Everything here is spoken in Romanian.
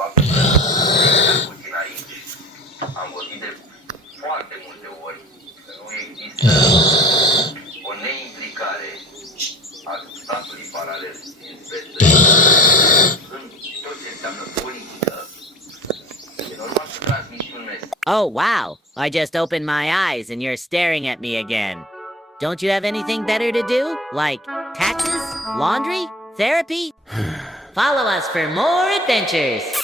faptul că cel puțin aici am vorbit de foarte multe ori că nu există o neimplicare a statului paralel din speță în tot ce înseamnă politică. E normal să transmiți un mesaj. Oh, wow. I just opened my eyes and you're staring at me again. Don't you have anything better to do? Like taxes? Laundry? Therapy? Follow us for more adventures.